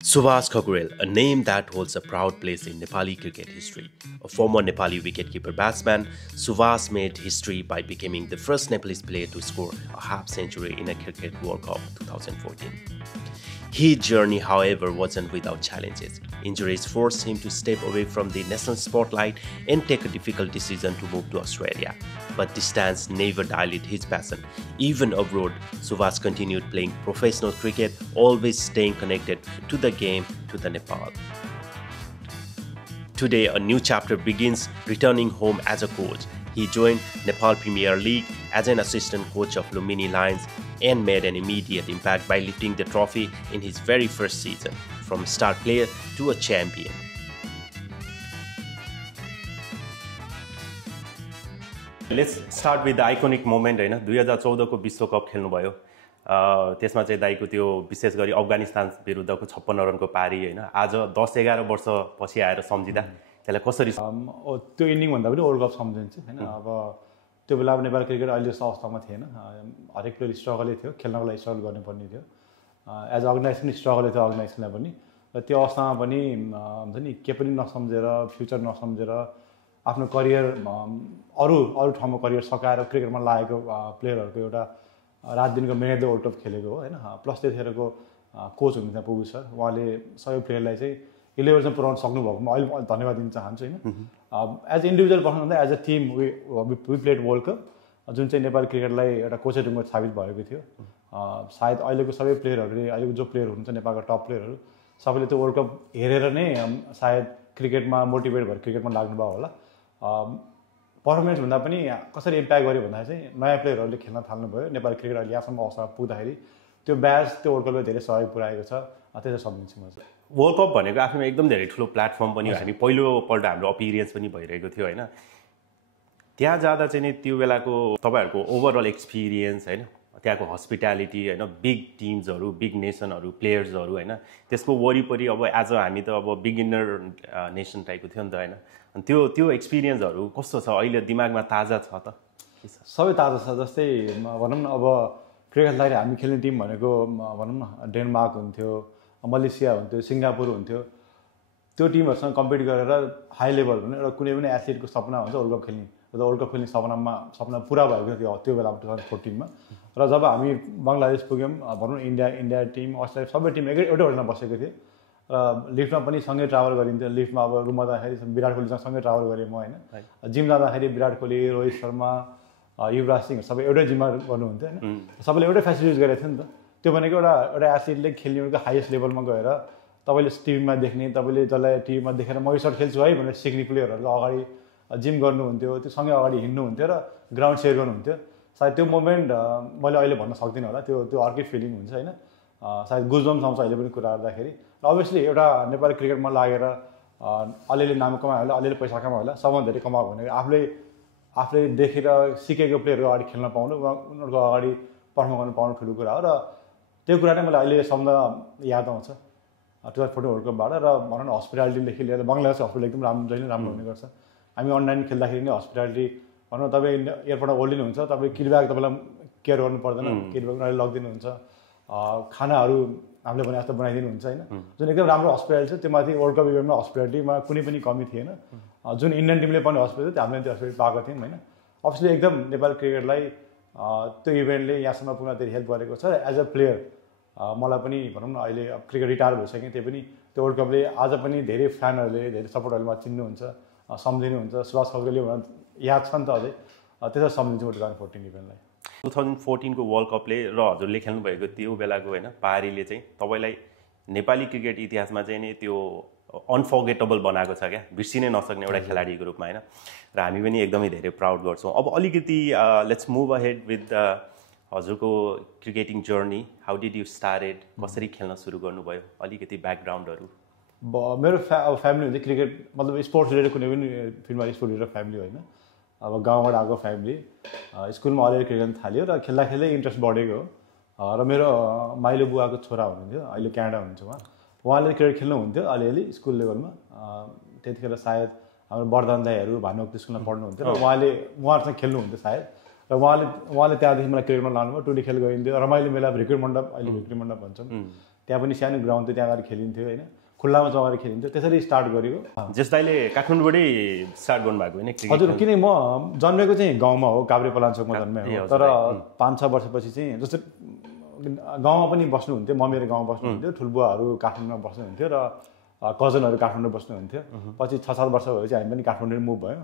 Subhas Khoghrel, a name that holds a proud place in Nepali cricket history. A former Nepali wicketkeeper batsman, Subhas made history by becoming the first Nepalese player to score a half century in a Cricket World Cup 2014. His journey, however, wasn't without challenges. Injuries forced him to step away from the national spotlight and take a difficult decision to move to Australia. But distance never diluted his passion. Even abroad, Subhas continued playing professional cricket, always staying connected to the game, to the Nepal. Today, a new chapter begins, returning home as a coach. He joined Nepal Premier League as an assistant coach of Lumbini Lions and made an immediate impact by lifting the trophy in his very first season, from star player to a champion. Let's start with the iconic moment. 2014 को विश्वकप खेल्नुभयो त्यसमा चाहिँ दाइको त्यो विशेष गरी अफगानिस्तान विरुद्धको 56 रनको पारी आज 10-11 वर्षपछि आएर सम्झिँदा त्यसलाई कसरी त्यो इन्डिङ भन्दा पनि वर्ल्ड कप सम्झिन्छ हैन अब त्यो बेला अब नेपाल क्रिकेट अहिले जस्तो अवस्थामा थिएन हरेक प्लेयर स्ट्रगलै थियो खेल्नको लागि स्ट्रगल गर्नुपर्ने थियो एज अर्गनाइजेसन स्ट्रगलै थियो अर्गनाइजेसनलाई पनि र त्यो अवस्थामा पनि हुन्छ नि के पनि नसम्झेर फ्युचर नसम्झेर आफ्नो करियर अरू ठाउँमा करियर सकाएर क्रिकेटमा लागेको प्लेयरहरूको एउटा रात दिनको मेहनतले वर्ल्ड कप खेलेको हो हैन प्लस त्यतिखेरको कोच हुनुहुन्थ्यो पुगु सर उहाँले सबै प्लेयरलाई चाहिँ यो लेभलसम्म पुर्याउन सक्नुभएकोमा अहिले धन्यवाद दिन चाहन्छु हैन as individual performance as a team we played world cup जुन चाहिँ नेपाली क्रिकेटलाई एउटा कोचै रूपमा साबित भएको थियो सायद अहिलेको सबै प्लेयरहरूले अहिलेको जो प्लेयर हुनुहुन्छ नेपालका टप प्लेयरहरू सबैले त्यो वर्ल्ड कप हेरेर नै सायद क्रिकेटमा मोटिभेट भएर क्रिकेटमा लाग्नुभयो होला पर्फर्मेन्स भन्दा पनि कसरी इम्प्याक्ट गर्यो भन्दा चाहिँ नयाँ प्लेयरहरूले खेल्न थाल्नुभयो नेपाली क्रिकेट अहिले यहाँसम्म अवस्थामा पुग्दाखेरि त्यो ब्याच त्यो वर्ल्ड कपले धेरै सहयोग पुऱ्याएको छ त्यसो सम्झिन्छु म चाहिँ वर्ल्ड कप भनेको आफैमा एकदम धेरै ठुलो प्लेटफर्म पनि हो हामी पहिलोपल्ट हाम्रो अपिरियन्स पनि भइरहेको थियो हैन त्यहाँ जाँदा चाहिँ नि त्यो बेलाको तपाईहरुको ओभरअल एक्सपिरियन्स हैन त्यहाँको हस्पिटालिटी हैन बिग टिम्सहरु बिग नेसनहरु प्लेयर्सहरु हैन त्यसको वरिपरि अब आज हामी त अब बिगिनर नेसन टाइपको थियो नि त हैन अनि त्यो एक्सपिरियन्सहरु कस्तो छ अहिले दिमागमा ताजा छ त सबै ताजा छ जस्तै भनौं न अब क्रिकेटलाई हामी खेल्ने टिम भनेको भनौं न डेनमार्क हुन्थ्यो मलेसिया हुन्थ्यो सिङ्गापुर हुन्थ्यो त्यो टिमहरुसँग कम्पिट गरेर हाई लेभल भने एउटा कुनै पनि एथलिटको सपना हुन्छ वर्ल्ड कप खेल्ने र वर्ल्ड कप खेल्ने सपना पुरा भएको थियो त्यो बेलामा 2014 मा र जब हामी बंगलादेश पुग्यौं भनौं इन्डिया टिम अस्ट्रेलिया सबै टिम एउटै होटलमा बसेको थिए र लिफ्टमा पनि सँगै ट्राभल गरिन्थ्यो लिफ्टमा अब रुममा जाँदाखेरि विराट कोहलीसँग सँगै ट्राभल गरेँ म हैन जिम जाँदाखेरि विराट कोहली रोहित शर्मा युवराज सिंह सबै एउटै जिममा गर्नुहुन्थ्यो हैन सबैले एउटै फेसिलिटिज गरेको थियो नि त त्यो भनेको एउटा एथलिटले खेल्नेको हाईएस्ट लेभलमा गएर तपाईले टिभीमा देख्ने तपाईले जसलाई टिभीमा देखेर म यो सर्ट खेल्छु है भनेर सिक्ने प्लेयरहरुको अगाडि जिम गर्नुहुन्थ्यो त्यो सँगै अगाडि हिँड्नुहुन्थ्यो र ग्राउन्ड शेयर गर्नुहुन्थ्यो सायद त्यो मोमेन्ट मैले अहिले भन्न सक्दिनँ होला त्यो अर्कै फिलिङ हुन्छ हैन सायद गुजबम्स आउँछ अहिले पनि कुरा गर्दाखेरि र अभियसली एउटा नेपाली क्रिकेटमा लागेर अलिअलि नाम कमायो होला अलिअलि पैसा कमायो होला सबभन्दा धेरै कमायो भने आफूले देखेर सिकेको प्लेयरको अगाडि खेल्न पाउनु उनीहरूको अगाडि पर्फर्म गर्न पाउनु ठुलो कुरा हो र त्यो कुरा नै मलाई अहिले सम्झ याद आउँछ 2014 वर्ल्ड कपबाट र भनौँ न हस्पिटालिटीदेखि लिएर बङ्गलादेश हस्पिटल एकदम राम्रो जहिले राम्रो हुने गर्छ हामी अनलाइन खेल्दाखेरि नै हस्पिटालिटी भनौँ तपाईँ एयरपोर्टमा ओर्लिनुहुन्छ तपाईँ किडब्याग तपाईँलाई केयर गर्नु पर्दैन किडब्याग उनीहरूले लगिदिनुहुन्छ खानाहरू हामीले भने जस्तो बनाइदिनुहुन्छ हैन जुन एकदम राम्रो हस्पिटालिटी छ त्यो माथि वर्ल्ड कप इभेन्टमा हस्पिटालिटीमा कुनै पनि कमी थिएन जुन इन्डियन टिमले पनि हस्पिटल थियो हामीले त्यो हस्पिटल पाएको थियौँ हैन अभियसली एकदम नेपाली क्रिकेटलाई त्यो इभेन्टले यहाँसम्म पुग्न धेरै हेल्प गरेको छ एज अ प्लेयर मलाई पनि भनौँ न अहिले क्रिकेट रिटायर भइसकेँ त्यही पनि त्यो वर्ल्ड कपले आज पनि धेरै फ्यानहरूले धेरै सपोर्टहरूले चिन्नुहुन्छ सम्झिनुहुन्छ सुभाष खड्गले याद छ नि त अझै त्यसरी सम्झिन्छु 2014 इभेन्टलाई 2014 को वर्ल्ड कपले र हजुरले खेल्नु भएको त्यो बेलाको हैन पारीले चाहिँ तपाईलाई नेपाली क्रिकेट इतिहासमा चाहिँ नि त्यो अनफर्गेटेबल बनाएको छ क्या बिर्सिनै नसक्ने एउटा खेलाडीको रूपमा हैन र हामी पनि एकदमै धेरै प्राउड गर्छौं अब अलिकति लेट्स मुभ अहेड विथ हजुरको cricketing journey how did you started कसरी खेल्न सुरु गर्नुभयो अलिकति ब्याकग्राउन्डहरु मेरो फ्यामिली हुन्छ क्रिकेट मतलब स्पोर्ट्स रिलेटेड कुनै पनि फिल्डमा स्पोर्ट रिलेटेड फ्यामिली होइन अब गाउँबाट आएको फ्यामिली स्कुलमा अलिअलि क्रिकेट थाल्यो र खेल्दा खेल्दै इन्ट्रेस्ट बढेको हो र मेरो माइलो बुवाको छोरा हुनुहुन्थ्यो अहिले क्यानाडा हुनुहुन्छ उहाँले क्रिकेट खेल्नुहुन्थ्यो अलिअलि स्कुल लेभलमा त्यतिखेर सायद हाम्रो वर्धन दाईहरू भानुभक्त स्कुलमा पढ्नुहुन्थ्यो र उहाँहरूसँग खेल्नुहुन्थ्यो सायद र उहाँले त्यहाँदेखि मलाई क्रिकेटमा लानुभयो टुडी खेल गरिन्थ्यो रमाइलो मेला भिक्री मण्डप अहिले भिक्री मण्डप भन्छौँ त्यहाँ पनि सानो ग्राउन्ड थियो, त्यहाँ गएर खेलिन्थ्यो होइन, खुल्लामा चौर खेलिन्थ्यो। त्यसरी स्टार्ट गरेको। जस दाइले काठमाडौँबाटै स्टार्ट गर्नुभएको होइन? हजुर, किन म जन्मेको चाहिँ गाउँमा हो, काभ्रे पलाञ्चोकमा जन्मेको, तर 5-6 वर्षपछि चाहिँ जस्तै गाउँमा पनि बस्नुहुन्थ्यो, मम्मीहरू गाउँमा बस्नुहुन्थ्यो, ठुल्बुवाहरू काठमाडौँमा बस्नुहुन्थ्यो र कजनहरू काठमाडौँ बस्नुहुन्थ्यो। पछि 6-7 वर्ष भएपछि हामी पनि काठमाडौँ मुभ भयो,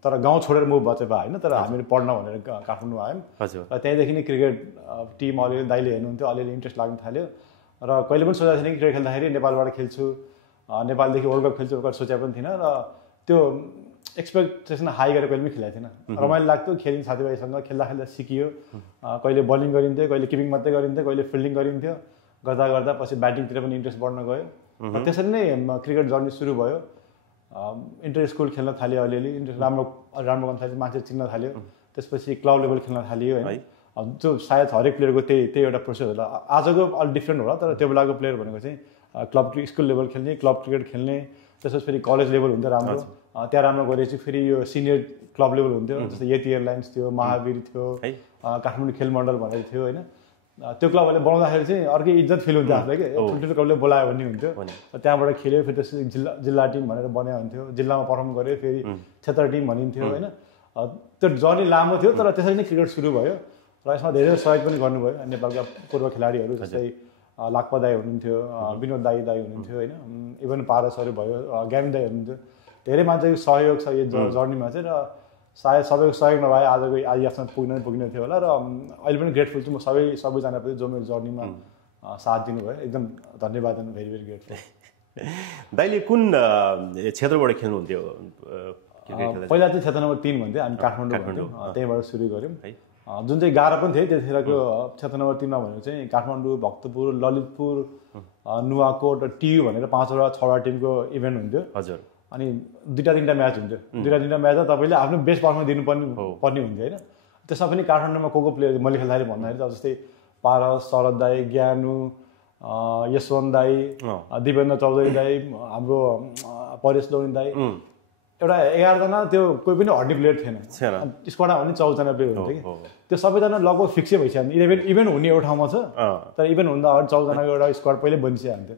तर गाउँ छोडेर मुभ भएको चाहिँ होइन, तर हामीहरू पढ्न भनेर काठमाडौँ आयौँ। र त्यहीँदेखि नै क्रिकेट टिम अलिअलि दाइले हेर्नुहुन्थ्यो, अलिअलि इन्ट्रेस्ट लाग्न थाल्यो र कहिले पनि सोचेको थिएन कि क्रिकेट खेल्दाखेरि नेपालबाट खेल्छु, नेपालदेखि वर्ल्ड कप खेल्छु भनेर सोचेको पनि थिएन र त्यो एक्सपेक्टेसन हाई गरेर कहिले पनि खेलेको थिएन। रमाइलो लाग्थ्यो, खेल्ने साथीभाइसँग खेल्दा खेल्दा सिकियो। कहिले बलिङ गरिन्थ्यो, कहिले किपिङ मात्रै गरिन्थ्यो, कहिले फिल्डिङ गरिन्थ्यो, गर्दा गर्दा पछि ब्याटिङतिर पनि इन्ट्रेस्ट बढ्न गयो। त्यसरी नै क्रिकेट जर्नी सुरु भयो। इन्टर स्कुल खेल्न थाल्यो, अलिअलि इन्ट्रेस्ट राम्रो गर्न थाल्यो, मान्छे चिन्न थाल्यो। त्यसपछि क्लब लेभल खेल्न थालियो होइन। जो सायद हरेक प्लेयरको त्यही एउटा प्रोसेस होला। आजको अलिक डिफ्रेन्ट होला, तर त्यो बेलाको प्लेयर भनेको चाहिँ क्लब स्कुल लेभल खेल्ने, क्लब क्रिकेट खेल्ने, त्यसपछि फेरि कलेज लेभल हुन्थ्यो राम्रो, त्यहाँ राम्रो गरेपछि फेरि यो सिनियर क्लब लेभल हुन्थ्यो, जस्तै यति एयरलाइन्स थियो, महावीर थियो, काठमाडौँ खेल मण्डल भनेर थियो होइन। त्यो क्लबहरूले बनाउँदाखेरि चाहिँ अर्कै इज्जत फिल हुन्थ्यो आफूलाई, कि ठुल्ठुलो क्लबले बोलायो भन्ने हुन्थ्यो। त्यहाँबाट खेल्यो, फेरि त्यसपछि जिल्ला टिम भनेर बनायो हुन्थ्यो, जिल्लामा पर्फर्म गऱ्यो, फेरि क्षेत्र टिम भनिन्थ्यो होइन। त्यो जर्नी लामो थियो, तर त्यसरी नै क्रिकेट सुरु भयो र यसमा धेरै सहयोग पनि गर्नुभयो नेपालका पूर्व खेलाडीहरू, जस्तै लाक्पा दाई हुनुहुन्थ्यो, विनोद दाई हुनुहुन्थ्यो होइन, इभन पारसहरू भयो, ज्ञानी दाई हुनुहुन्थ्यो। धेरै मान्छेको सहयोग छ यो जर्नीमा चाहिँ, र सायद सबैको सहयोग नभए आजको यहाँसम्म पुग्न थियो होला। र अहिले पनि ग्रेटफुल छु म सबैजनाप्रति जो मेरो जर्नीमा साथ दिनुभयो, एकदम धन्यवाद, भेरी भेरी ग्रेटफुल। दाइले कुन क्षेत्रबाट खेल्नुहुन्थ्यो? पहिला चाहिँ क्षेत्र नम्बर 3 भन्थ्यो, हामी काठमाडौँ त्यहीँबाट सुरु गऱ्यौँ, जुन चाहिँ गाह्रो पनि थियो त्यतिखेरको। क्षेत्र नम्बर 3मा भनेको चाहिँ काठमाडौँ, भक्तपुर, ललितपुर, नुवाकोट र टियु भनेर 5-6वटा टिमको इभेन्ट हुन्थ्यो। हजुर। अनि 2-3टा म्याच हुन्थ्यो, 2-3टा म्याचमा तपाईँले आफ्नो बेस्ट पर्फर्मेन्स दिनुपर्ने हुन्थ्यो होइन। त्यसमा पनि काठमाडौँमा को प्लेयर मैले खेल्दाखेरि भन्दाखेरि जस्तै पारस, शरद दाई, ज्ञानु, यशवन्त दाई, दिपेन्द्र चौधरी दाई, हाम्रो परेश लोनी दाई, एउटा 11जना त्यो कोही पनि हड्डी प्लेयर थिएन। स्क्वाडमा भने 14जना प्लेयर हुन्थ्यो कि त्यो सबैजना लगभग फिक्सै भइसक्यो। इभेन्ट हुने एउटा ठाउँमा छ, तर इभेन्ट हुँदा अगाडि 14जनाको एउटा स्क्वाड पहिल्यै बनिसकेको हुन्थ्यो।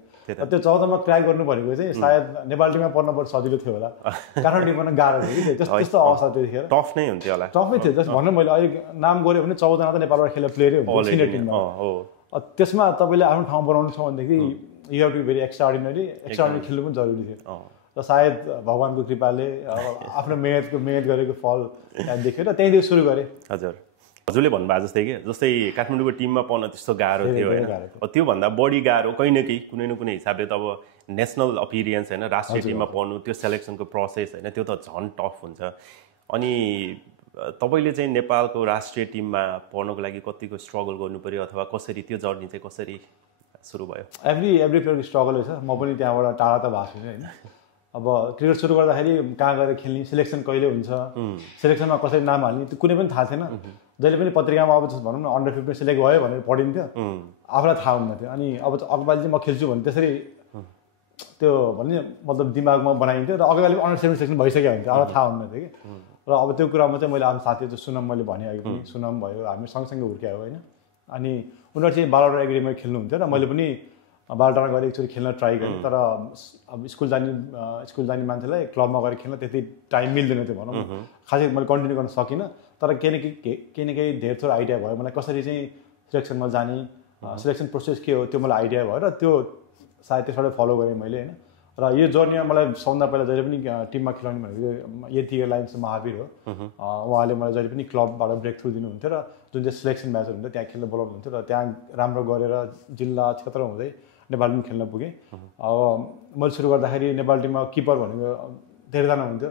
त्यो 14मा क्र्याक गर्नु भनेको चाहिँ सायद नेपाल टिममा पर्नुपर्छ सजिलो थियो होला, काठमाडौँ टिममा गाह्रो थियो कि त्यस्तो अवस्था त्यतिखेर। टफ नै हुन्थ्यो होला, टफै थियो। जस्तो भनौँ मैले अहिले नाम गऱ्यो भने 14जना त नेपालबाट खेल्ने प्लेयरै हुन्छ सिनियर टिममा। त्यसमा तपाईँले आफ्नो ठाउँ बनाउनु छ भनेदेखि you have to be very extraordinary खेल्नु पनि जरुरी थियो। र सायद भगवान्को कृपाले आफ्नो मेहनत गरेको फल देख्यो र त्यहीँदेखि सुरु गरेँ। हजुर, हजुरले भन्नुभएको जस्तै कि जस्तै काठमाडौँको टिममा पर्न त्यस्तो गाह्रो थियो होइन, त्योभन्दा बढी गाह्रो कुनै न कुनै हिसाबले त अब नेसनल अपिरियन्स होइन, राष्ट्रिय टिममा पर्नु, त्यो सेलेक्सनको प्रोसेस होइन, त्यो त झन् टफ हुन्छ। अनि तपाईँले चाहिँ नेपालको राष्ट्रिय टिममा पर्नको लागि कतिको स्ट्रगल गर्नु पऱ्यो, अथवा कसरी त्यो जर्नी चाहिँ कसरी सुरु भयो? एभ्री प्लेयरको स्ट्रगलै छ। म पनि त्यहाँबाट टाढा त भएको छु होइन। अब क्रिकेट सुरु गर्दाखेरि कहाँ गएर खेल्ने, सिलेक्सन कहिले हुन्छ, सिलेक्सनमा कसरी नाम हाल्ने, त्यो कुनै पनि थाहा थिएन। जहिले पनि पत्रिकामा अब भनौँ न अन्डर 15 सिलेक्ट भयो भनेर पढिन्थ्यो, आफूलाई थाहा हुन्न थियो। अनि अगाडि चाहिँ म खेल्छु भने त्यसरी त्यो भन्ने मतलब दिमागमा बनाइन्थ्यो, र अगाडि अन्डर 17 सेक्सन भइसकेको हुन्थ्यो, आफूलाई थाहा हुन्न थियो कि। र अब त्यो कुरामा चाहिँ मैले आफ्नो साथीहरू सुनम मैले भने पनि सुनम भयो, हामी सँगसँगै हुर्क्यायो होइन। अनि उनीहरू चाहिँ बालवाडा एकाडेमीमा खेल्नुहुन्थ्यो र मैले पनि बालटामा गएर एकचोटि खेल्न ट्राई गरेँ, तर अब स्कुल जाने मान्छेलाई क्लबमा गएर खेल्न त्यति टाइम मिल्दैन थियो भनौँ न। खासै मैले कन्टिन्यू गर्न सकिनँ, तर केही न केही धेरै थोरै आइडिया भयो मलाई कसरी चाहिँ सिलेक्सनमा जाने, सिलेक्सन प्रोसेस के हो त्यो मलाई आइडिया भयो, र त्यो सायद त्यसबाट फलो गरेँ मैले होइन। र यो जर्नीमा मलाई सबभन्दा पहिला जहिले पनि टिममा खेलाउने भनेको यति एयरलाइन्स महावीर हो। उहाँले मलाई जहिले पनि क्लबबाट ब्रेक थ्रु दिनुहुन्थ्यो, र जुन चाहिँ सिलेक्सन म्याचहरू हुन्थ्यो त्यहाँ खेल्न बोलाउनुहुन्थ्यो, र त्यहाँ राम्रो गरेर जिल्ला क्षेत्र हुँदै नेपाल टिम खेल्न पुगेँ। अब मैले सुरु गर्दाखेरि नेपाल टिममा किपर भनेको धेरैजना हुन्थ्यो,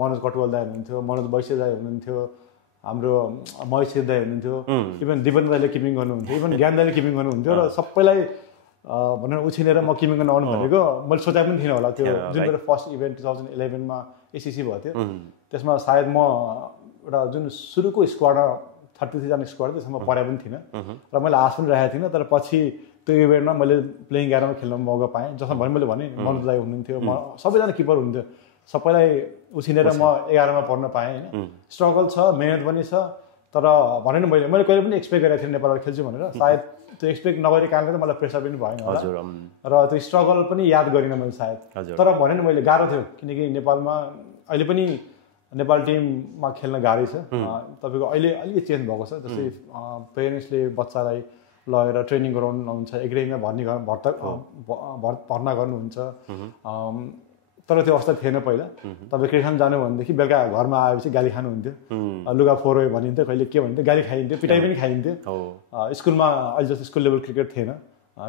मनोज कटुवाल दाई हुनुहुन्थ्यो, मनोज वैश्य दाई हुनुहुन्थ्यो, हाम्रो महेश दाई हुनुहुन्थ्यो, इभन दिपेन्द्र दाईले किपिङ गर्नुहुन्थ्यो, इभन ज्ञान दाईले किपिङ गर्नुहुन्थ्यो, र सबैलाई भनेर उछिनेर म किपिङ गर्न आउनु भनेको मैले सोचेको पनि थिइनँ होला। त्यो जुन मेरो फर्स्ट इभेन्ट 2011मा एसिसी भएको थियो, त्यसमा सायद म एउटा जुन सुरुको स्क्वाडमा 33जना स्क्वाड त्यसमा परेको पनि थिइनँ, र मैले आश पनि राखेको थिइनँ। तर पछि त्यो इभेन्टमा मैले प्लेइङ 11मा खेल्न मौका पाएँ, जसमा मैले भने मनोज दाई हुनुहुन्थ्यो, सबैजना किपर हुनुहुन्थ्यो, सबैलाई उछिनेर म 11मा पर्न पाएँ होइन। स्ट्रगल छ, मेहनत पनि छ, तर भने नि मैले कहिले पनि एक्सपेक्ट गरेको थिएँ नेपालबाट खेल्छु भनेर। सायद त्यो एक्सपेक्ट नगरेको कारणले त मलाई प्रेसर पनि भएन हजुर र त्यो स्ट्रगल पनि याद गरिनँ मैले सायद तर भने नि मैले गाह्रो थियो किनकि नेपालमा अहिले पनि नेपाल टिममा खेल्न गाह्रै छ तपाईँको अहिले अलिकति चेन्ज भएको छ जस्तै पेरेन्ट्सले बच्चालाई लगेर ट्रेनिङ गराउनुहुन्छ एकाडेमीमा भर्ना गर्नुहुन्छ तर त्यो अवस्था थिएन पहिला तपाईँ क्रिकेट खेल्न जानु भनेदेखि बेलुका घरमा आएपछि गाली खानुहुन्थ्यो लुगा फोहोर भनिन्थ्यो कहिले के भनिन्थ्यो गाली खाइन्थ्यो पिटाइ पनि खाइन्थ्यो स्कुलमा अहिले जस्तो स्कुल लेभल क्रिकेट थिएन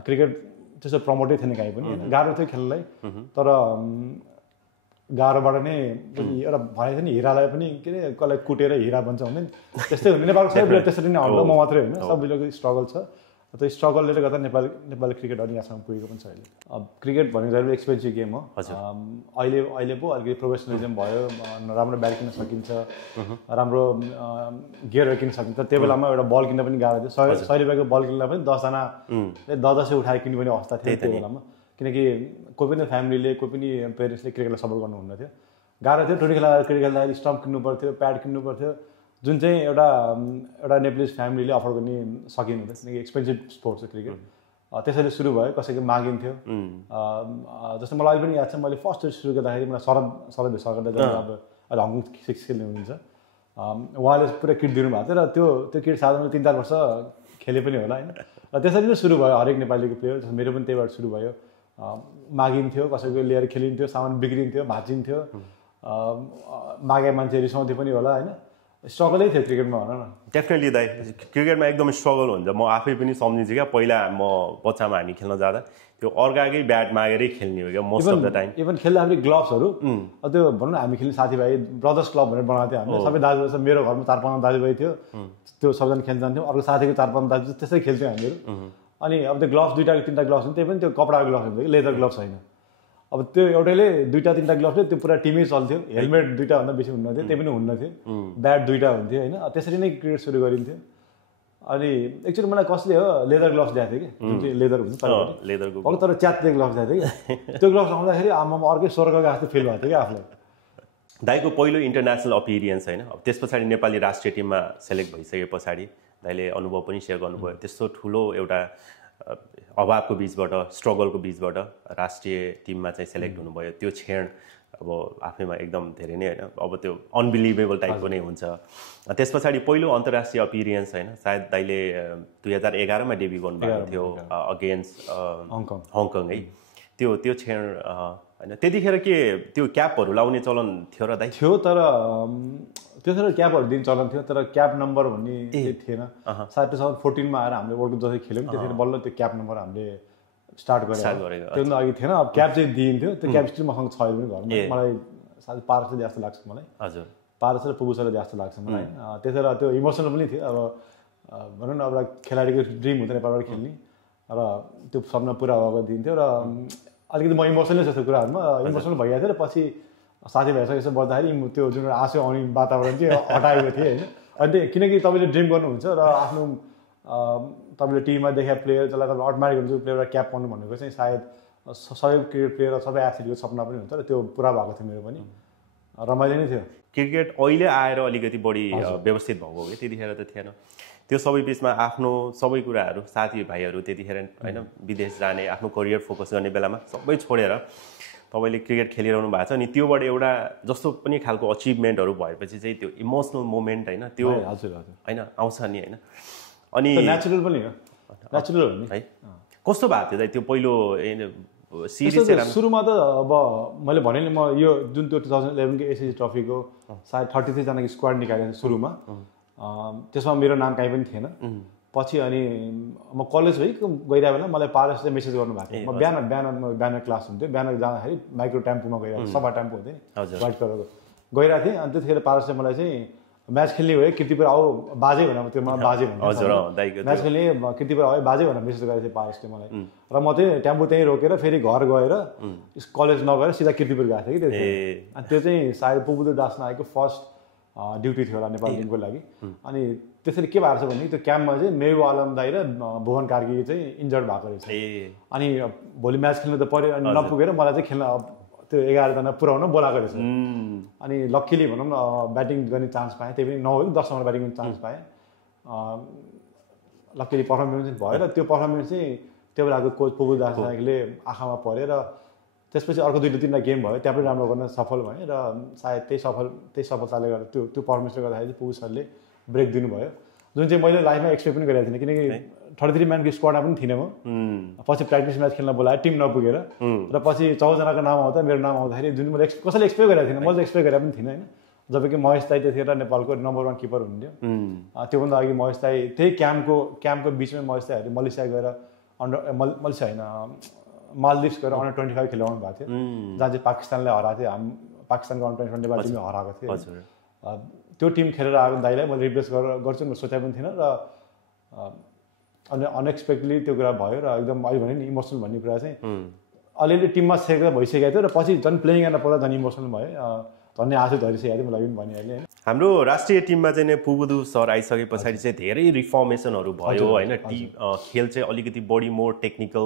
क्रिकेट त्यस्तो प्रमोटै थिएन कहीँ पनि गाह्रो थियो खेल्नलाई तर गाह्रोबाट नै एउटा भनेको थियो नि हिरालाई पनि के अरे कसलाई कुटेर हिरा बन्छ भन्ने त्यस्तै हुने नेपालको सबै प्लेयर त्यसरी नै हल्लो म मात्रै होइन सबैको स्ट्रगल छ त्यो स्ट्रगलले गर्दा नेपाली क्रिकेट अलि यहाँसम्म पुगेको पनि छ अहिले अब क्रिकेट भनेको जहिले एक्सपेन्सिभ गेम हो अहिले पो अलिकति प्रोफेसनलिजम भयो राम्रो ब्याट किन्न सकिन्छ राम्रो गियरहरू किन्न सकिन्छ त्यो बेलामा एउटा बल किन्न पनि गाह्रो थियो 100 रुपियाँको बल किन्दा पनि 10जना 10 उठाएर किन्नुपर्ने अवस्था थियो त्यो बेलामा किनकि कोही पनि फ्यामिलीले कोही पनि पेरेन्ट्सले क्रिकेटलाई सपोर्ट गर्नुहुन्न थियो गाह्रो थियो क्रिकेट खेल्दाखेरि स्टम्प किन्नु पर्थ्यो प्याड किन्नु पर्थ्यो जुन चाहिँ एउटा नेप्लिज फ्यामिलीले अफोर्ड गर्ने सकिनुहुन्थ्यो किनकि एक्सपेन्सिभ स्पोर्ट्स हो क्रिकेट त्यसैले सुरु भयो कसैको मागिन्थ्यो जस्तो मलाई अहिले पनि याद छ मैले फर्स्ट सुरु गर्दाखेरि मलाई शरद सरकारले अब अहिले हङकङ 6 खेल्ने हुनुहुन्छ उहाँले पुरा किट दिनुभएको थियो र त्यो किट साधारण 3-4 वर्ष खेले पनि होला होइन र त्यसरी नै सुरु भयो हरेक नेपालीको प्लेयर जस्तो मेरो पनि त्यहीबाट सुरु भयो मागिन्थ्यो कसैको लिएर खेलिन्थ्यो सामान बिग्रिन्थ्यो भाँचिन्थ्यो मागे मान्छे रिसाउँथ्यो पनि होला होइन स्ट्रगलै थियो क्रिकेटमा भन न डेफिनेटली दाइ क्रिकेटमा एकदम स्ट्रगल हुन्छ म आफै पनि सम्झिन्छु क्या पहिला म बच्चामा हामी खेल्न जाँदा त्यो अर्काकै ब्याट मागेरै खेल्ने हो क्या most of the time even खेल्दाखेरि ग्लोभ्सहरू त्यो भनौँ न हामी खेल्ने साथीभाइ ब्रदर्स क्लब भनेर बनाएको थियो हामीले सबै दाजुभाइ मेरो घरमा 4-5 दाजुभाइ थियो त्यो सबजना खेल्न जान्थ्यौँ अर्को साथीको 4-5 दाजु त्यसै खेल्थ्यौँ हामीहरू अनि अब त्यो ग्लोभ्स 2-3टा ग्लोभ्स हुन्छ त्यही पनि त्यो कपडाको ग्लोभ्स हुन्छ कि लेदर ग्लोभ्स होइन अब त्यो एउटैले 2-3टा ग्लोभ्सले त्यो पुरा टिमै चल्थ्यो हेलमेट 2टा भन्दा बेसी हुन्न थियो त्यही पनि हुन्न थियो ब्याट 2टा हुन्थ्यो होइन त्यसरी नै क्रिकेट सुरु गरिन्थ्यो अनि एकचोटि मलाई कसले हो लेदर ग्लोभ्स ल्याएको थियो कि जुन चाहिँ लेदर हुन्छ तर च्यात्ते ग्लोभ्स ल्याएको थियो कि त्यो ग्लोभ्स लाउँदाखेरि आमामा अर्कै स्वर्गको जस्तो फिल भएको थियो कि आफूलाई दाइको पहिलो इन्टरनेसनल अपिरियन्स होइन अब त्यस पछाडि नेपाली राष्ट्रिय टिममा सेलेक्ट भइसके पछाडि दाइले अनुभव पनि सेयर गर्नुभयो त्यस्तो ठुलो एउटा अभावको बिचबाट स्ट्रगलको बिचबाट राष्ट्रिय टिममा चाहिँ सेलेक्ट हुनुभयो त्यो क्षण अब आफैमा एकदम धेरै नै होइन अब त्यो अनबिलिभेबल टाइपको नै हुन्छ त्यस पछाडि पहिलो अन्तर्राष्ट्रिय अपिरियन्स होइन सायद दाइले 2011मा डेब्यु गर्नुभएको थियो अगेन्स्ट हङकङ है त्यो क्षण होइन त्यतिखेर के त्यो क्यापहरू लाउने चलन थियो र दाइ थियो तर त्यतिखेर क्यापहरू दिन चलन थियो तर क्याप नम्बर भन्ने थिएन सायद 2014मा आएर हामीले वर्ल्ड कप जसरी खेल्यौँ त्यतिखेर बल्ल त्यो क्याप नम्बर हामीले स्टार्ट गरेको त्योभन्दा अघि थिएन अब क्याप चाहिँ दिइन्थ्यो त्यो क्याप स्टिल मसँग छ पनि घरमा मलाई सायद पारसले जस्तो लाग्छ मलाई हजुर पारस र पुगुसले जस्तो लाग्छ मलाई त्यसरी त्यो इमोसनल पनि थियो अब भनौँ न एउटा खेलाडीको ड्रिम हुन्छ नेपालबाट खेल्ने र त्यो सपना पुरा भएको दिन्थ्यो र अलिकति म इमोसनलै छ त्यो कुराहरूमा इमोसनल भइरहेको थियो र पछि साथीभाइसँग यसो बस्दाखेरि त्यो जुन आँसु आउने वातावरण चाहिँ हटाएको थिएँ होइन अनि किनकि तपाईँले ड्रिम गर्नुहुन्छ र आफ्नो तपाईँले टिममा देखाएको प्लेयर जसलाई तपाईँले अटोमेटिक हुन्छ प्लेयरलाई क्याप पाउनु भनेको चाहिँ सायद सबै क्रिकेट प्लेयर र सबै एथलिटको सपना पनि हुन्छ र त्यो पुरा भएको थियो मेरो पनि रमाइलो नै थियो क्रिकेट अहिले आएर अलिकति बढी व्यवस्थित भएको हो कि त्यतिखेर त थिएन त्यो सबै बिचमा आफ्नो सबै कुराहरू साथीभाइहरू त्यतिखेर होइन विदेश जाने आफ्नो करियर फोकस गर्ने बेलामा सबै छोडेर तपाईँले क्रिकेट खेलिरहनु भएको छ अनि त्योबाट एउटा जस्तो पनि खालको अचिभमेन्टहरू भएपछि चाहिँ त्यो इमोसनल मोमेन्ट होइन त्यो होइन आउँछ नि होइन अनि नेचुरल पनि हो नेचुरल हो नि है कस्तो भएको थियो त्यो पहिलो सिरिज सुरुमा त अब मैले भने नि म यो जुन त्यो 2011 को एसएससी ट्रफीको सायद 33 जनाको स्क्वाड निकालेको थिएँ सुरुमा त्यसमा मेरो नाम कहीँ पनि थिएन पछि अनि म कलेज गइरहेको बेला मलाई पारसले मेसेज गर्नुभएको थियो म बिहान क्लास हुन्थ्यो बिहान जाँदाखेरि माइक्रो टेम्पोमा गइरहेको सभा टेम्पो हुन्थ्यो नि वाइट कलरको गइरहेको थिएँ अनि त्यतिखेर पारसले मलाई चाहिँ म्याच खेल्ने भयो किर्तिपुर आऊ बाजे भनेर त्यो मलाई बाजे भन्नु म्याच खेल्ने किर्तिपुर आऊ बाजे भनेर मेसेज गरेको थिएँ पारसले मलाई र म चाहिँ टेम्पो त्यहीँ रोकेर फेरि घर गएर कलेज नगएर सिधा किर्तिपुर गएको थिएँ कि त्यो अनि त्यो चाहिँ सायद पुबुदो दासमा आएको फर्स्ट ड्युटी थियो होला नेपाल टिमको लागि अनि त्यसरी के भएको छ भने त्यो क्याम्पमा चाहिँ मेहु आलम दाई र भुवन कार्की चाहिँ इन्जर्ड भएको रहेछ अनि भोलि म्याच खेल्नु त पऱ्यो अनि नपुगेर मलाई चाहिँ खेल्न त्यो 11 जना पुऱ्याउन बोलाएको रहेछ अनि लक्कीली भनौँ न ब्याटिङ गर्ने चान्स पाएँ त्यही पनि 9 10 ओभर ब्याटिङ गर्ने चान्स पाएँ लकिली पर्फर्मेन्स भयो र त्यो पर्फर्मेन्स चाहिँ त्यो बेलाको कोच पुगु दासले आँखामा पऱ्यो र त्यसपछि अर्को 2-3 गेम भयो त्यहाँ पनि राम्रो गर्न सफल भएँ र सायद त्यही सफलताले गर्दा त्यो पर्फर्मेन्सले गर्दाखेरि पुगु सरले ब्रेक दिनुभयो जुन चाहिँ मैले लाइफमा एक्सपेक्ट पनि गरेको थिइनँ किनकि 33 म्यानको स्क्वाडमा पनि थिइनँ म पछि प्र्याक्टिस म्याच खेल्न बोलायो टिम नपुगेर र पछि 14 जनाको नाम आउँदा मेरो नाम आउँदाखेरि जुन मैले कसैले एक्सपेक्ट गरेको थिइनँ मैले एक्सपेक्ट गरेको पनि थिइनँ होइन जबकि महेश दाई त्यतिखेर नेपालको नम्बर 1 किपर हुनुहुन्थ्यो त्योभन्दा अघि महेश दाई त्यही क्याम्पको बिचमै महेश दाईहरू मलेसिया गएर मलेसिया होइन मालदिप्स गएर अन्डर 25 खेलाउनु भएको थियो जहाँ चाहिँ पाकिस्तानलाई हराएको थियो पाकिस्तानको अन्डर 25 नेपाल टिमले हराएको थियो त्यो टिम खेलेर आएको दाइलाई मैले रिप्लेस गर्छु म सोचे पनि थिइनँ र अनि अनएक्सपेक्टेडली त्यो कुरा भयो र एकदम अहिले भने नि इमोसनल भन्ने कुरा चाहिँ अलिअलि टिममा सेक्दा भइसकेको थियो र पछि झन् प्लेइङ गर्न पर्दा झन् इमोसनल भयो धन्य आँसु धरिसकेको थियो मलाई पनि भनिहालेँ होइन हाम्रो राष्ट्रिय टिममा चाहिँ पुबुदु सर आइसके पछाडि चाहिँ धेरै रिफर्मेसनहरू भयो होइन खेल चाहिँ अलिकति बढी मोर टेक्निकल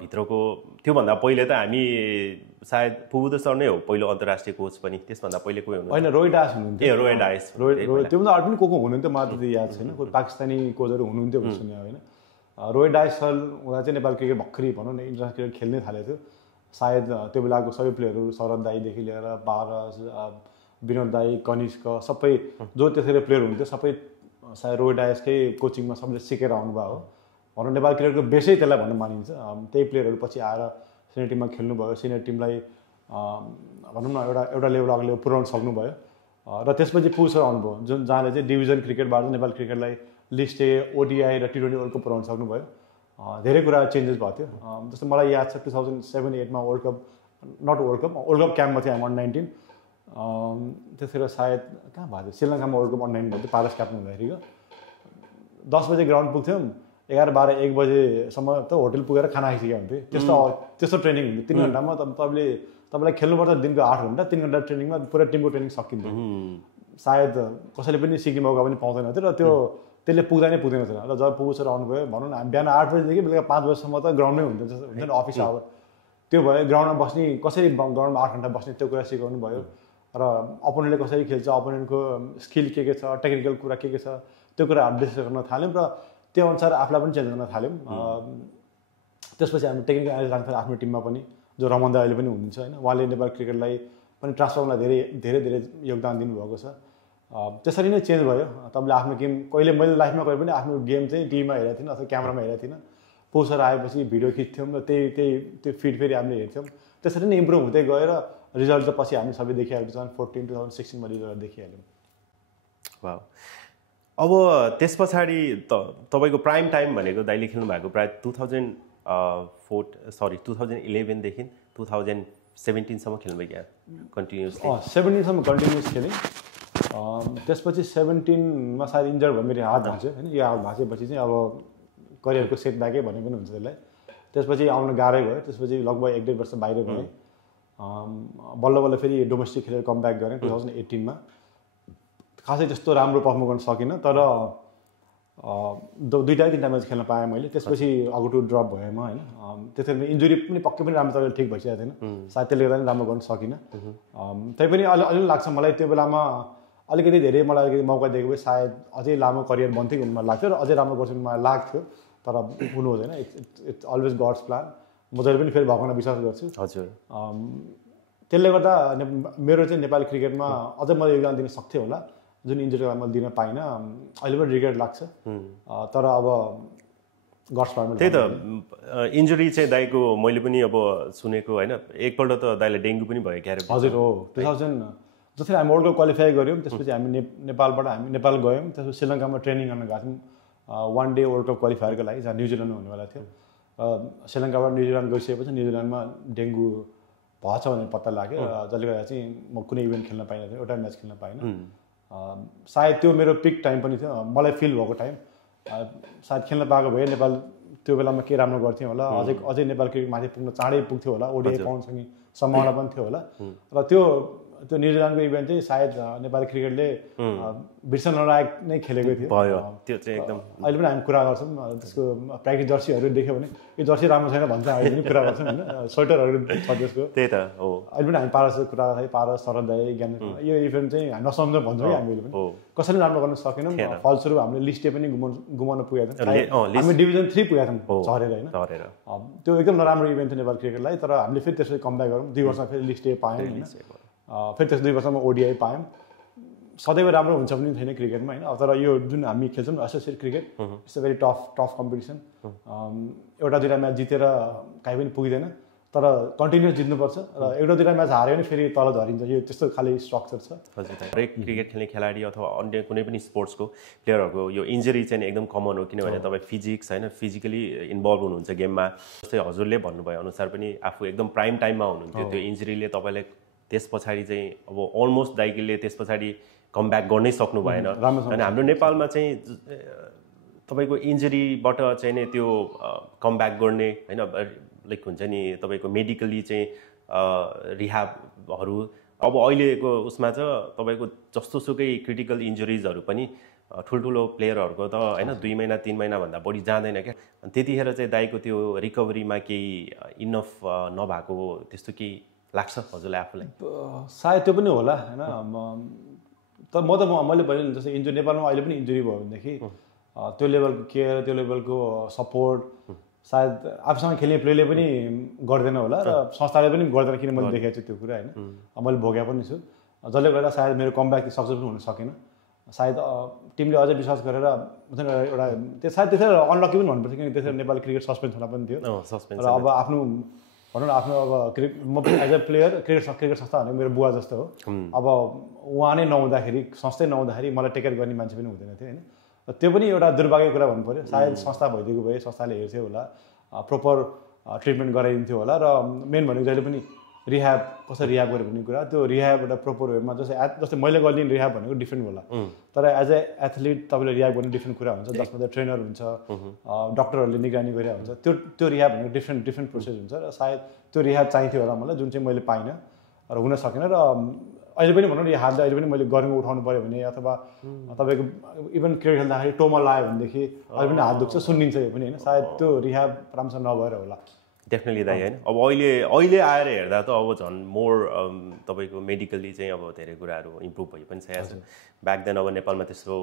भित्रको त्योभन्दा पहिले त हामी सायद पुबुदु सर नै हो पहिलो अन्तर्राष्ट्रिय कोच पनि त्यसभन्दा पहिले कोही हुनुहुन्थ्यो होइन रोय डायस हुनुहुन्थ्यो रोय डायस त्योभन्दा अरू पनि को हुनुहुन्थ्यो मलाई त्यति याद छैन कोही पाकिस्तानी कोचहरू हुनुहुन्थ्यो भन्ने सुने होइन रोय डायस सर हुँदा चाहिँ नेपाल क्रिकेट भर्खरै भनौँ न इन्टरनेसनल क्रिकेट खेल्नै थालेको थियो सायद त्यो बेलाको सबै प्लेयरहरू शरद दाईदेखि लिएर पारस विनोद दाई कनिष्क सबै जो त्यतिखेर प्लेयर हुन्थ्यो सबै सायद रोय डायसकै कोचिङमा सबैले सिकेर आउनुभयो हो भनौँ नेपाल क्रिकेटको बेसै त्यसलाई भन्न मानिन्छ त्यही प्लेयरहरू पछि आएर सिनियर टिममा खेल्नुभयो सिनियर टिमलाई भनौँ न एउटा लेभल अगाडि पुर्याउन सक्नुभयो र त्यसपछि पुसर आउनुभयो जुन जहाँले चाहिँ डिभिजन क्रिकेटबाट नेपाल क्रिकेटलाई लिस्ट ए ओडिआई र T20 वर्ल्ड कप पुर्याउन सक्नुभयो धेरै कुरा चेन्जेस भएको थियो जस्तो मलाई याद छ 2007-8मा वर्ल्ड कप क्याम्पमा थियो अन्डर 19 त्यसखेर सायद कहाँ भएको थियो श्रीलङ्कामा वर्ल्ड कप अन्डर 19 भएको थियो पारस क्याप्टन हुँदाखेरिको 10 बजे ग्राउन्ड पुग्थ्यौँ 11-12-1 बजेसम्म त होटल पुगेर खाना खाइसकेको हुन्थ्यो त्यस्तो ट्रेनिङ हुन्थ्यो 3 घन्टामा तपाईँलाई खेल्नुपर्छ दिनको 8 घन्टा 3 घन्टा ट्रेनिङमा पुरै टिमको ट्रेनिङ सकिन्थ्यो सायद कसैले पनि सिक्ने मौका पनि पाउँदैन थियो र त्यसले पुग्दा नै पुग्दैन थियो र जब पुगेर आउनुभयो भनौँ न बिहान 8 बजेदेखि बेलुका 5 बजीसम्म त ग्राउन्डमै हुन्छ नि अफिस आवर त्यो भयो ग्राउन्डमा बस्ने कसरी ग्राउन्डमा 8 घन्टा बस्ने त्यो कुरा सिकाउनु भयो र अपोनेन्टले कसरी खेल्छ अपोनेन्टको स्किल के छ टेक्निकल कुरा के छ त्यो कुराहरू डिस्कस गर्न थाल्यौँ र त्यो अनुसार आफूलाई पनि चेन्ज गर्न थाल्यौँ त्यसपछि हामी टेक्निकल एनालिस्ट राख्नु थाल्यौँ आफ्नो टिममा पनि जो रमन दाई अहिले पनि हुनुहुन्छ होइन उहाँले नेपाल क्रिकेटलाई पनि ट्रान्सफर्मलाई धेरै धेरै योगदान दिनुभएको छ त्यसरी नै चेन्ज भयो तपाईँले आफ्नो गेम कहिले मैले लाइफमा कहिले पनि आफ्नो गेम चाहिँ टिभीमा हेरेको थिइनँ अथवा क्यामेरामा हेरेको थिइनँ पोस्टर आएपछि भिडियो खिच्थ्यौँ र त्यो फिड फेरि हामीले हेर्थ्यौँ त्यसरी नै इम्प्रुभ हुँदै गएर रिजल्ट चाहिँ पछि हामी सबै देखिहाल्छौँ 2014-2016मा रिजल्ट देखिहाल्यौँ वाह अब त्यस पछाडि तपाईँको प्राइम टाइम भनेको दाइले खेल्नु भएको प्राय 2011 देखि 2017सम्म खेल्नुभयो क्या कन्टिन्युसली 17सम्म कन्टिन्युस खेलेँ त्यसपछि 17मा सायद इन्जर्ड भयो मेरो हात भाँच्यो होइन यो हात भाँचेपछि चाहिँ अब करियरको सेटब्याकै भन्ने पनि हुन्छ त्यसलाई त्यसपछि आउन गाह्रै भयो त्यसपछि लगभग 1-1.5 वर्ष बाहिर भएँ बल्ल बल्ल फेरि डोमेस्टिक खेलेर कमब्याक गरेँ 2018मा खासै त्यस्तो राम्रो पर्फर्म गर्न सकिनँ तर 2-3 म्याच खेल्न पाएँ मैले त्यसपछि अगुटु ड्रप भएँ म होइन त्यसरी इन्जुरी पनि पक्कै पनि राम्रो तरिकाले ठिक भइसकेको थिएन सायद त्यसले गर्दा पनि राम्रो गर्न सकिनँ तैपनि अलिअलि लाग्छ मलाई त्यो बेलामा अलिकति धेरै मलाई अलिकति मौका दिएको भए सायद अझै लामो करियर बन्थ्यो भन्ने मलाई लाग्थ्यो र अझै राम्रो गर्छु मलाई लाग्थ्यो तर हुनु हुँदैन इट्स अलवेज गड्स प्लान म जहिले पनि फेरि भगवानमा विश्वास गर्छु हजुर त्यसले गर्दा मेरो चाहिँ नेपाली क्रिकेटमा अझै मैले योगदान दिन सक्थेँ होला जुन इन्जुरीलाई मैले दिन पाइनँ अहिले पनि रिग्रेट लाग्छ तर अब गड्स प्लान त्यही त इन्जुरी चाहिँ दाइको मैले पनि अब सुनेको होइन एकपल्ट त दाइलाई डेङ्गु पनि भयो क्यारे हजुर हो 2000 जसरी हामी वर्ल्ड कप क्वालिफाई गऱ्यौँ त्यसपछि हामी नेपालबाट हामी नेपाल गयौँ त्यसपछि श्रीलङ्कामा ट्रेनिङ गर्न गएको थियौँ 1 डे वर्ल्ड कप क्वालिफायरको लागि जहाँ न्युजिल्यान्डमा हुनेवाला थियो श्रीलङ्काबाट न्युजिल्यान्ड गइसकेपछि न्युजिल्यान्डमा डेङ्गु भएछ भनेर पत्ता लाग्यो जसले गर्दा चाहिँ म कुनै इभेन्ट खेल्न पाइनँ थियो एउटा म्याच खेल्न पाइनँ सायद त्यो मेरो पिक टाइम पनि थियो मलाई फिल भएको टाइम सायद खेल्न पाएको भए नेपाल त्यो बेलामा के राम्रो गर्थ्यौँ होला अझै नेपाल क्रिकेट माथि पुग्न चाँडै पुग्थ्यो होला ओडिआई पाउनसँग सम्भावना पनि थियो होला र त्यो त्यो न्युजिल्यान्डको इभेन्ट चाहिँ सायद नेपाली क्रिकेटले बिर्सन नलायक नै खेलेको थियो भयो त्यो चाहिँ एकदम अहिले पनि हामी कुरा गर्छौँ त्यसको प्र्याक्टिस जर्सीहरू देख्यो भने यो जर्सी राम्रो छैन भन्छ अहिले पनि कुरा गर्छौँ होइन स्वेटरहरू छ त्यसको त्यही त हो अहिले पनि हामी पारसको कुरा गर्दाखेरि पारस शरद दाइ ज्ञान यो इभेन्ट चाहिँ नसम्झौँ भन्छौँ कि हामीले पनि कसैले राम्रो गर्न सकेनौँ फलस्वरूप हामीले लिस्टे पनि गुमाउन पुगेका थियौँ हामी डिभिजन 3 पुगेका थियौँ झरेर होइन त्यो एकदम नराम्रो इभेन्ट थियो नेपाल क्रिकेटलाई तर हामीले फेरि त्यसरी कमब्याक गरौँ 2 वर्षमा फेरि लिस्टे पायौँ होइन फेरि त्यस 2 वर्षमा ओडिआई पायौँ सदैव राम्रो हुन्छ पनि छैन क्रिकेटमा होइन अब तर यो जुन हामी खेल्छौँ associate cricket it's a very tough competition एउटा दुईवटा म्याच जितेर काहीँ पनि पुग्दैन तर कन्टिन्युस जित्नुपर्छ र एउटा दुईवटा म्याच हार्यो भने फेरि तल झरिन्छ यो त्यस्तो खाले स्ट्रक्चर छ हजुर हरेक क्रिकेट खेल्ने खेलाडी अथवा अन्य कुनै पनि स्पोर्ट्सको प्लेयरहरूको यो इन्जरी चाहिँ एकदम कमन हो किनभने तपाईँ फिजिक्स होइन फिजिकली इन्भल्भ हुनुहुन्छ गेममा जस्तै हजुरले भन्नुभयो अनुसार पनि आफू एकदम प्राइम टाइममा हुनुहुन्थ्यो त्यो इन्जरीले तपाईँलाई त्यस पछाडि चाहिँ अब अलमोस्ट दाइकीले त्यस पछाडि कमब्याक गर्नै सक्नु भएन अनि हाम्रो नेपालमा चाहिँ तपाईँको इन्जरीबाट चाहिँ नै त्यो कमब्याक गर्ने होइन लाइक हुन्छ नि तपाईँको मेडिकली चाहिँ रिह्याबहरू अब अहिलेको उसमा चाहिँ तपाईँको जस्तोसुकै क्रिटिकल इन्जुरिजहरू पनि ठुल्ठुलो प्लेयरहरूको त होइन 2 महिना 3 महिनाभन्दा बढी जाँदैन क्या अनि त्यतिखेर चाहिँ दाइको त्यो रिकभरीमा केही इनफ नभएको त्यस्तो केही लाग्छ हजुरलाई आफूलाई सायद त्यो पनि होला होइन तर मैले भने जस्तै इन्जुरी नेपालमा अहिले पनि इन्जुरी भयो भनेदेखि त्यो लेभलको केयर त्यो लेभलको सपोर्ट सायद आफूसँग खेल्ने प्लेयरले पनि गर्दैन होला र संस्थाले पनि गर्दैन किन मैले देखेको छु त्यो कुरा होइन मैले भोगेको पनि छु जसले गर्दा सायद मेरो कमब्याक सक्सेसफुल हुन सकेन सायद टिमले अझै विश्वास गरेर एउटा त्यो सायद त्यसरी अनलकी पनि भन्नुपर्छ किनकि त्यसरी नेपाली क्रिकेट सस्पेन्ड हुन पनि थियो र अब आफ्नो भनौँ न आफ्नो अब म पनि एज अ प्लेयर क्रिकेट संस्था भनेको मेरो बुवा जस्तो हो अब उहाँ नै नहुँदाखेरि संस्थै नहुँदाखेरि मलाई टेकेयर गर्ने मान्छे पनि हुँदैन थियो होइन त्यो पनि एउटा दुर्भाग्य कुरा भन्नु पऱ्यो सायद संस्था भइदिएको भए संस्थाले हेर्थ्यो होला प्रोपर ट्रिटमेन्ट गराइदिन्थ्यो होला र मेन भनेको जहिले पनि रिह्याब कसरी रिह्याब गर्यो भन्ने कुरा त्यो रिह्याब एउटा प्रोपर वेमा जस्तै मैले गर्ने रिह्याब भनेको डिफ्रेन्ट होला तर एज ए एथलिट तपाईँले रिह्याब गर्ने डिफ्रेन्ट कुरा हुन्छ जसमा चाहिँ ट्रेनर हुन्छ डक्टरहरूले निगरानी गरिरहेको हुन्छ त्यो रिह्याब भनेको डिफ्रेन्ट प्रोसेस हुन्छ र सायद त्यो रिह्याब चाहिन्थ्यो होला मलाई जुन चाहिँ मैले पाइनँ र हुन सकेन र अहिले पनि भनौँ न यो हातले अहिले पनि मैले गर्नु उठाउनु पऱ्यो भने अथवा तपाईँको इभन क्रिकेट खेल्दाखेरि टोमा लगायो भनेदेखि अहिले पनि हात दुख्छ सुनिन्छ यो पनि होइन सायद त्यो रिह्याब राम्रोसँग नभएर होला डेफिनेटली दाइ होइन अब अहिले आएर हेर्दा त अब झन् मोर तपाईँको मेडिकली चाहिँ अब धेरै कुराहरू इम्प्रुभ भइ पनि सकेको छ ब्याक देन अब नेपालमा त्यस्तो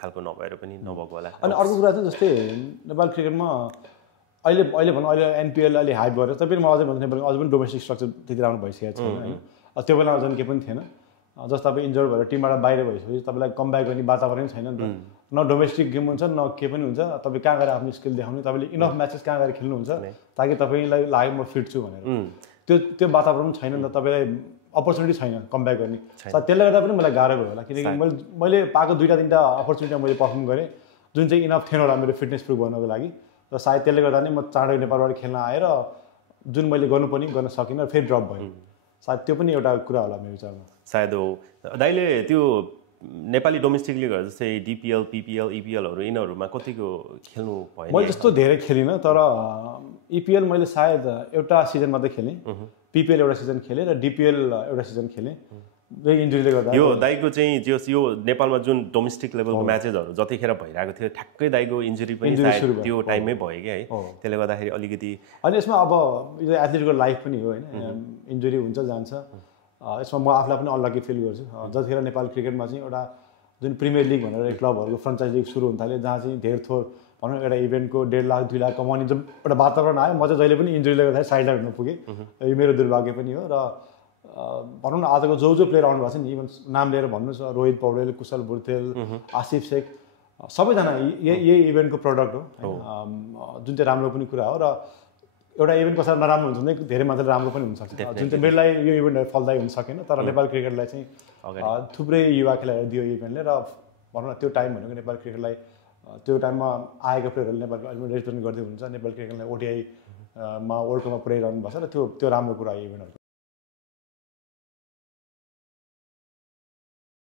खालको नभएर पनि नभएको होला अनि अर्को कुरा चाहिँ जस्तै नेपाल क्रिकेटमा अहिले भनौँ अहिले एनपिएल अहिले हाइप गरेर तपाईँ म अझै भन्छु नेपालको अझै पनि डोमेस्टिक स्ट्रक्चर त्यति राम्रो भइसकेको छैन होइन त्यो बेलामा झन् केही पनि थिएन जस्तो तपाईँ इन्जर्ड भएर टिमबाट बाहिर भइसकेपछि तपाईँलाई कमब्याक गर्ने वातावरण छैन नि त न डोमेस्टिक गेम हुन्छ न के पनि हुन्छ तपाईँ कहाँ गएर आफ्नो स्किल देखाउने तपाईँले इनफ म्याचेस कहाँ गएर खेल्नुहुन्छ ताकि तपाईँलाई लाग्यो म फिट छु भनेर त्यो वातावरण छैन नि त तपाईँलाई अपर्च्युनिटी छैन कमब्याक गर्ने त्यसले गर्दा पनि मलाई गाह्रो भयो होला किनकि मैले पाएको 2-3टा अपर्च्युनिटी मैले पर्फर्म गरेँ जुन चाहिँ इनफ थिएन होला मेरो फिटनेस प्रुभ गर्नको लागि र सायद त्यसले गर्दा नै म चाँडै नेपालबाट खेल्न आएर जुन मैले गर्नुपर्ने गर्न सकिनँ फेरि ड्रप भयो सायद त्यो पनि एउटा कुरा होला मेरो विचारमा सायद हो दाइले त्यो नेपाली डोमेस्टिक लिगहरू जस्तै डिपिएल पिपिएल इपिएलहरू यिनीहरूमा कतिको खेल्नु भयो मैले त्यस्तो धेरै खेलिनँ तर इपिएल मैले सायद एउटा सिजन मात्रै खेलेँ पिपिएल एउटा सिजन खेलेँ र डिपिएल एउटा सिजन खेलेँ इन्जुरीले गर्दा यो दाइको चाहिँ यो नेपालमा जुन डोमेस्टिक लेभलको म्याचेसहरू जतिखेर भइरहेको थियो ठ्याक्कै दाइको इन्जुरी पनि त्यो टाइममै भयो क्या है त्यसले गर्दाखेरि अलिकति अनि यसमा अब यो एथलिटको लाइफ पनि हो होइन इन्जुरी हुन्छ जान्छ यसमा म आफूलाई पनि अनलकी फिल गर्छु जतिखेर नेपाल क्रिकेटमा चाहिँ एउटा जुन प्रिमियर लिग भनेर क्लबहरूको फ्रेन्चाइज लिग सुरु हुन थाल्यो जहाँ चाहिँ धेर थोर भनौँ एउटा इभेन्टको 1.5 लाख 2 लाख कमाउने जब एउटा वातावरण आयो म चाहिँ जहिले पनि इन्जुरीले गर्दाखेरि साइडलाइन हुन पुगेँ यो मेरो दुर्भाग्य पनि हो र भनौँ न आजको जो प्लेयर आउनु भएको छ नि इभन नाम लिएर भन्नुहोस् रोहित पौडेल कुशल बुर्तेल आसिफ शेख सबैजना यही इभेन्टको प्रडक्ट हो जुन चाहिँ राम्रो पनि कुरा हो र एउटा इभेन्ट कसरी नराम्रो हुन्छ भने धेरै मात्राले राम्रो पनि हुनसक्छ जुन चाहिँ मेरो लागि यो इभेन्टहरू फलदायी हुन सकेन तर नेपाल क्रिकेटलाई चाहिँ थुप्रै युवा खेलाडीहरू दियो इभेन्टले र भनौँ न त्यो टाइम भनेको नेपाल क्रिकेटलाई त्यो टाइममा आएका प्लेयरहरूले नेपालको अहिले रिप्रेजेन्ट गर्दै हुन्छ नेपाल क्रिकेटलाई ओडिआईमा वर्ल्ड कपमा पुर्याइरहनु भएको छ र त्यो राम्रो कुरा हो इभेन्टहरू